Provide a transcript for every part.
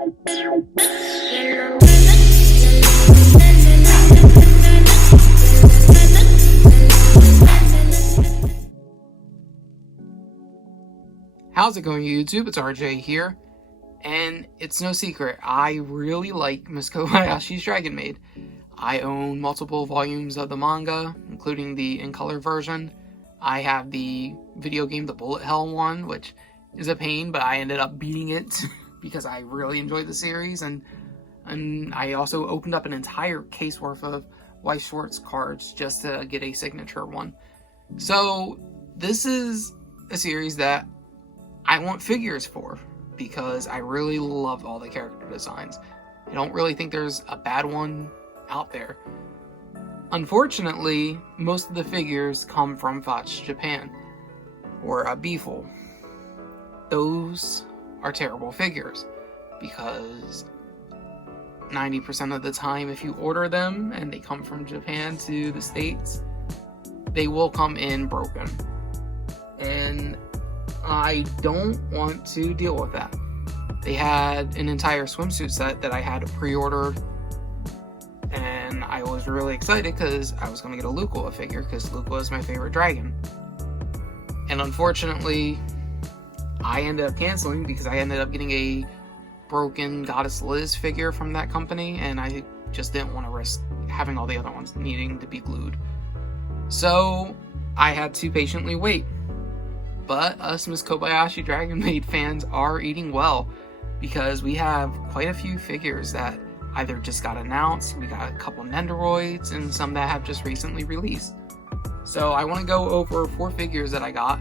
How's it going, YouTube? It's RJ here, and it's no secret, I really like Miss Kobayashi's Dragon Maid. I own multiple volumes of the manga, including the in-color version. I have the video game, the Bullet Hell one, which is a pain, but I ended up beating it because I really enjoyed the series, and I also opened up an entire case worth of Weiss Schwarz cards just to get a signature one. So this is a series that I want figures for, because I really love all the character designs. I don't really think there's a bad one out there. Unfortunately, most of the figures come from Fotch Japan, or a Beeful. Those are terrible figures, because 90% of the time, if you order them and they come from Japan to the States, they will come in broken. And I don't want to deal with that. They had an entire swimsuit set that I had pre-ordered, and I was really excited because I was going to get a Luqua figure, because Luqua is my favorite dragon. And unfortunately, I ended up canceling because I ended up getting a broken Goddess Liz figure from that company, and I just didn't want to risk having all the other ones needing to be glued. So I had to patiently wait. But us Miss Kobayashi Dragon Maid fans are eating well, because we have quite a few figures that either just got announced, we got a couple Nendoroids, and some that have just recently released. So I want to go over 4 figures that I got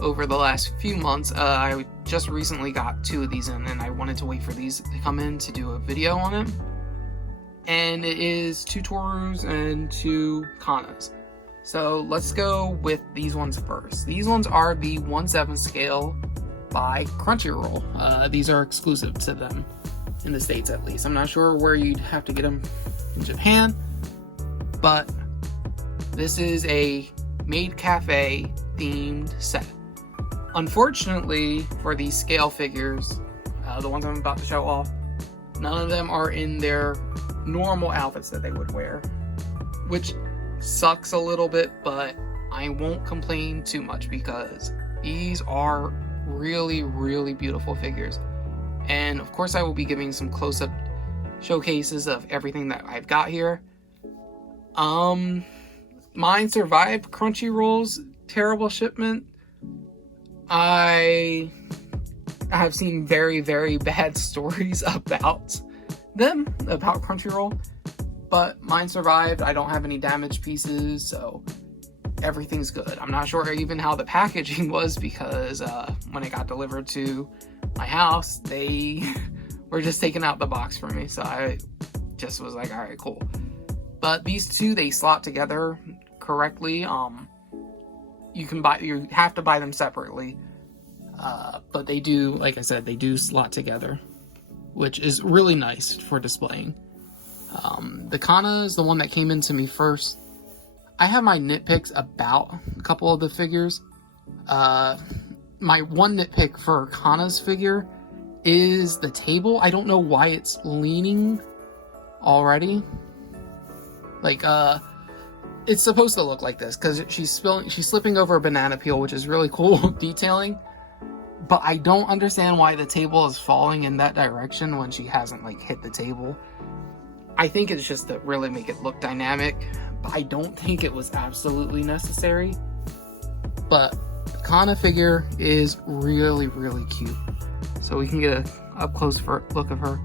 over the last few months. I just recently got 2 of these in, and I wanted to wait for these to come in to do a video on them. And it is 2 Tohrus and 2 Kanas. So let's go with these ones first. These ones are the 1/7 scale by Crunchyroll. These are exclusive to them, in the States at least. I'm not sure where you'd have to get them in Japan, but this is a Maid Cafe themed set. Unfortunately, for these scale figures, the ones I'm about to show off, none of them are in their normal outfits that they would wear, which sucks a little bit, but I won't complain too much because these are really, really beautiful figures. And of course I will be giving some close-up showcases of everything that I've got here. Mine survived Crunchyroll's terrible shipment. I have seen very, very bad stories about them, about Crunchyroll. But mine survived. I don't have any damaged pieces, so everything's good. I'm not sure even how the packaging was, because when it got delivered to my house, they were just taking out the box for me. So I just was like, all right, cool. But these 2, they slot together correctly. You have to buy them separately. But they do, like I said, they do slot together, which is really nice for displaying. The Kana is the one that came into me first. I have my nitpicks about a couple of the figures. My one nitpick for Kana's figure is the table. I don't know why it's leaning already. Like, it's supposed to look like this, because she's slipping over a banana peel, which is really cool detailing. But I don't understand why the table is falling in that direction when she hasn't, like, hit the table. I think it's just to really make it look dynamic, but I don't think it was absolutely necessary. But the Kana figure is really, really cute. So we can get a up-close look of her.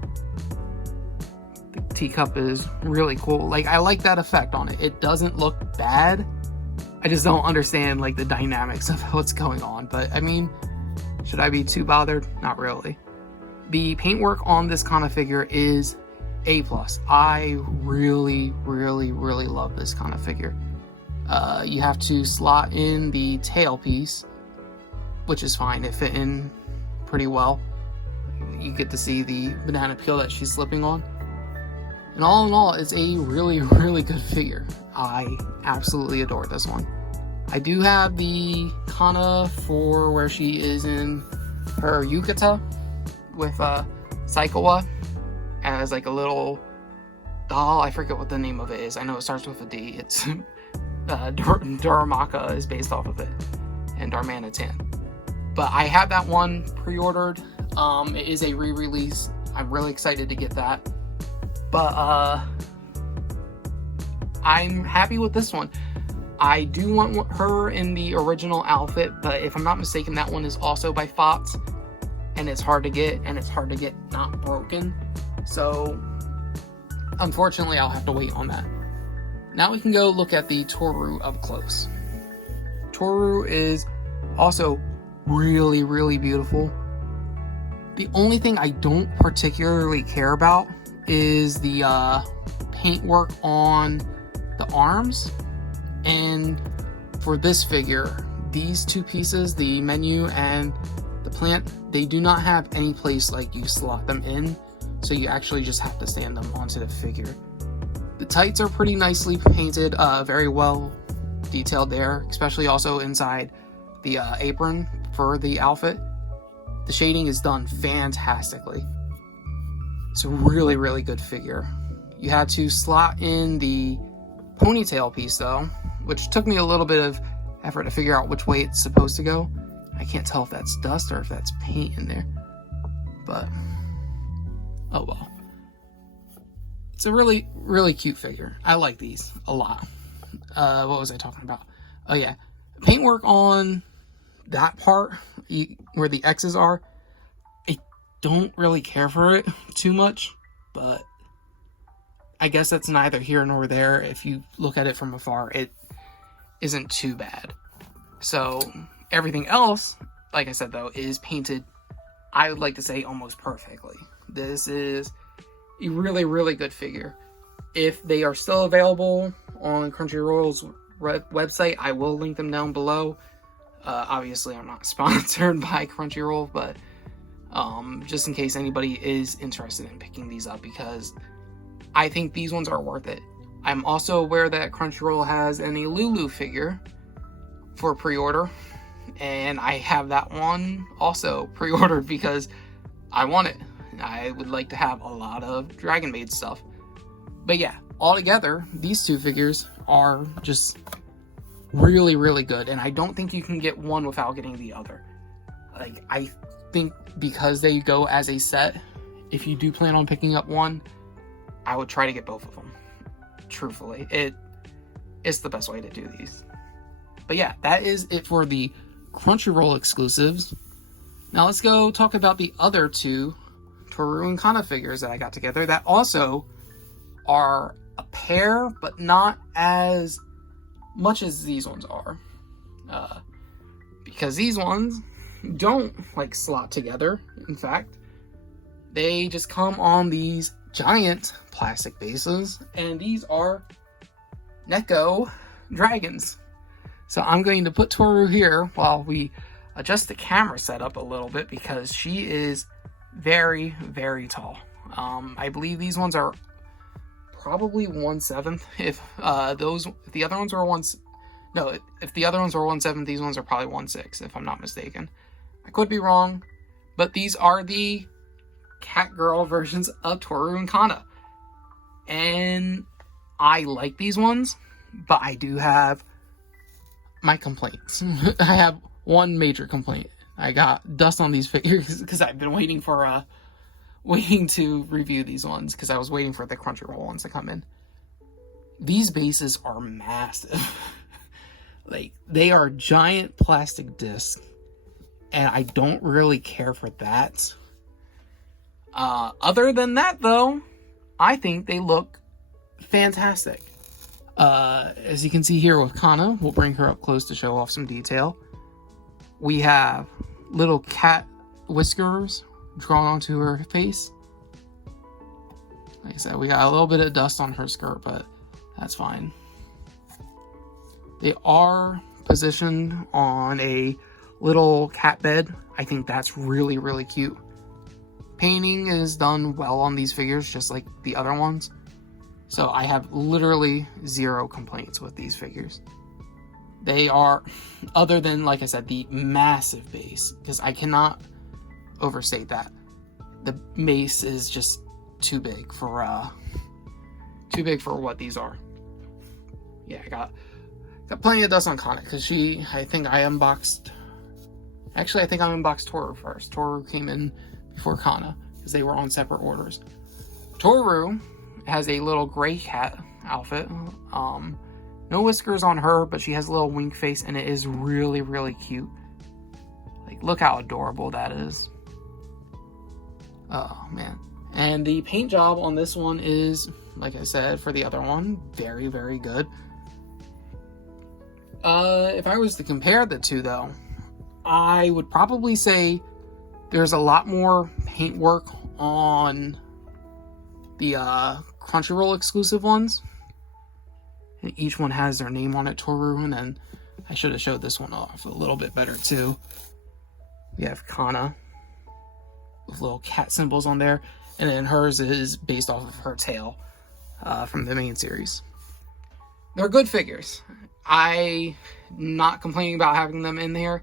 The teacup is really cool. Like, I like that effect on it. It doesn't look bad. I just don't understand, like, the dynamics of what's going on. But, I mean, should I be too bothered? Not really. The paintwork on this Kana figure is A+. I really, really, really love this kind of figure. You have to slot in the tail piece, which is fine. It fit in pretty well. You get to see the banana peel that she's slipping on. And all in all, it's a really, really good figure. I absolutely adore this one. I do have the Kana for where she is in her yukata with Cycloa as like a little doll. I forget what the name of it is. I know it starts with a D. It's Duramaka is based off of it, and Darmanitan. But I have that one pre-ordered. It is a re-release. I'm really excited to get that. But I'm happy with this one. I do want her in the original outfit, but if I'm not mistaken, that one is also by Fox, and it's hard to get, and it's hard to get not broken. So unfortunately, I'll have to wait on that. Now we can go look at the Tohru up close. Tohru is also really, really beautiful. The only thing I don't particularly care about is the paintwork on the arms. And for this figure, these two pieces, the menu and the plant, they do not have any place like you slot them in. So you actually just have to stand them onto the figure. The tights are pretty nicely painted, very well detailed there, especially also inside the apron for the outfit. The shading is done fantastically. It's a really, really good figure. You had to slot in the ponytail piece though, which took me a little bit of effort to figure out which way it's supposed to go. I can't tell if that's dust or if that's paint in there, but oh well. It's a really, really cute figure. I like these a lot. What was I talking about? Oh yeah, paintwork on that part where the X's are. I don't really care for it too much, but I guess that's neither here nor there. If you look at it from afar, it isn't too bad. So everything else, like I said though, is painted, I would like to say, almost perfectly. This is a really, really good figure. If they are still available on Crunchyroll's website, I will link them down below. Obviously, I'm not sponsored by Crunchyroll, but just in case anybody is interested in picking these up, because I think these ones are worth it. I'm also aware that Crunchyroll has an Lulu figure for pre-order, and I have that one also pre-ordered because I want it. I would like to have a lot of Dragon Maid stuff. But yeah, altogether, these two figures are just really, really good, and I don't think you can get one without getting the other. Like, I think because they go as a set, if you do plan on picking up one, I would try to get both of them. Truthfully, it's the best way to do these. But yeah, that is it for the Crunchyroll exclusives. Now let's go talk about the other two Tohru and Kana figures that I got together that also are a pair, but not as much as these ones are. Because these ones don't like slot together. In fact, they just come on these giant plastic bases, and these are Neko dragons. So I'm going to put Tohru here while we adjust the camera setup a little bit, because she is very, very tall. I believe these ones are probably 1/7. If the other ones were if the other ones were 1/7, these ones are probably 1/6, if I'm not mistaken. I could be wrong, but these are the cat girl versions of Tohru and Kana, and I like these ones, but I do have my complaints. I have one major complaint. I got dust on these figures because I've been waiting to review these ones, because I was waiting for the Crunchyroll ones to come in. These bases are massive. Like, they are giant plastic discs, and I don't really care for that. Other than that, though, I think they look fantastic. As you can see here with Kana, we'll bring her up close to show off some detail. We have little cat whiskers drawn onto her face. Like I said, we got a little bit of dust on her skirt, but that's fine. They are positioned on a little cat bed. I think that's really, really cute. Painting is done well on these figures, just like the other ones. So I have literally zero complaints with these figures. They are, other than, like I said, the massive base, because I cannot overstate that. the base is just too big for what these are. Yeah, I got plenty of dust on Kana because I think I unboxed Tohru first. Tohru came in before Kana because they were on separate orders. Tohru has a little gray cat outfit. No whiskers on her, but she has a little wink face, and it is really, really cute. Like, look how adorable that is. Oh, man. And the paint job on this one is, like I said, for the other one, very, very good. If I was to compare the two, though, I would probably say there's a lot more paint work on the Crunchyroll exclusive ones. And each one has their name on it, Tohru, and then I should have showed this one off a little bit better, too. We have Kana with little cat symbols on there, and then hers is based off of her tail from the main series. They're good figures. I'm not complaining about having them in there.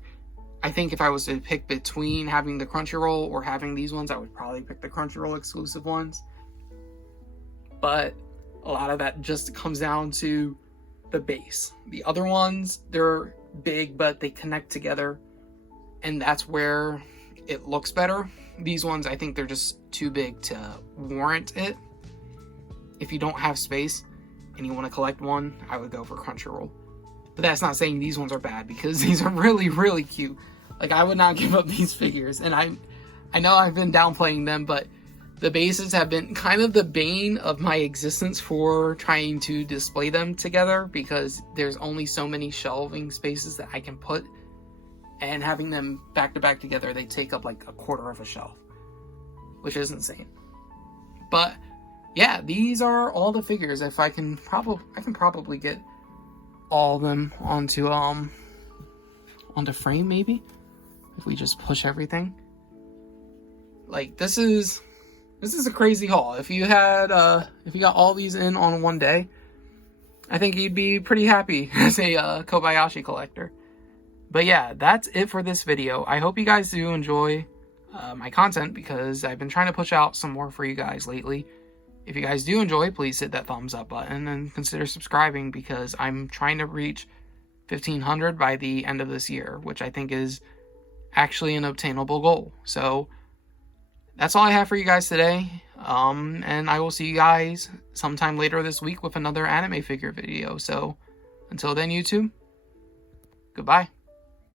I think if I was to pick between having the Crunchyroll or having these ones, I would probably pick the Crunchyroll exclusive ones. But a lot of that just comes down to the base. The other ones, they're big, but they connect together, and that's where it looks better. These ones, I think they're just too big to warrant it. If you don't have space and you want to collect one, I would go for Crunchyroll. But that's not saying these ones are bad, because these are really, really cute. Like, I would not give up these figures, and I know I've been downplaying them, but the bases have been kind of the bane of my existence for trying to display them together, because there's only so many shelving spaces that I can put, and having them back to back together, they take up like a quarter of a shelf, which is insane. But yeah, these are all the figures. If I can probably get all of them onto frame, maybe, if we just push everything. Like, this is a crazy haul. If you got all these in on one day, I think you'd be pretty happy as a Kobayashi collector. But yeah, that's it for this video. I hope you guys do enjoy my content, because I've been trying to push out some more for you guys lately. If you guys do enjoy, please hit that thumbs up button and consider subscribing, because I'm trying to reach 1,500 by the end of this year, which I think is actually an obtainable goal. So that's all I have for you guys today, and I will see you guys sometime later this week with another anime figure video. So until then, YouTube, goodbye.